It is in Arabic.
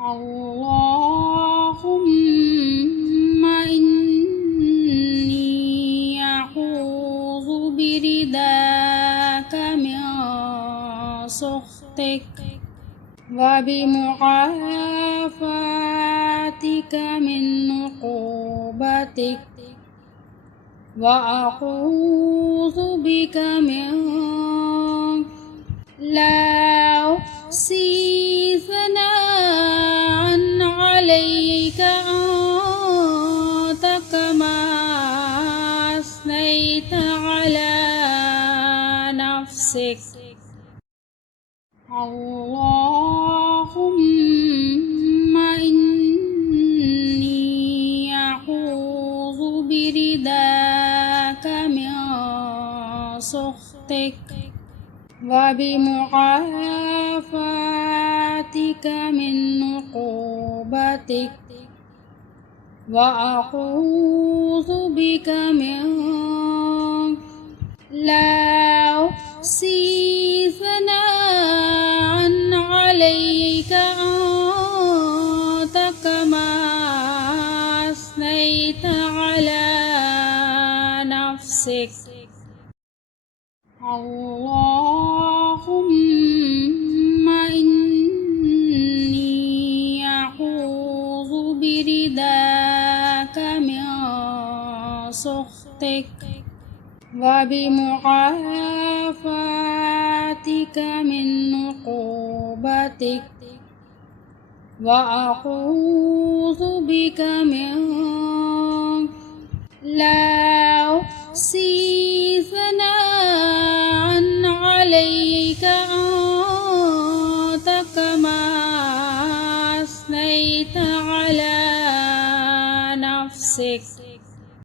اللهم إني أعوذ برداك من سخطك وبمعافاتك من عقوبتك وأعوذ بك منك لا أحصي ثناء عليك أنت كما أثنيت على نفسك. اللهم إني أعوذ برداك من سخطك وبمعافاتك من عقوبتك وأعوذ بك منك لا أحصي ثناء عليك أنت كما أثنيت على نفسك. اللهم إني أعوذ برداك من سخطك وبمعافاتك من عقوبتك وأعوذ بك منك لا أحصي ثناء عليك أنت كما أثنيت على نفسك.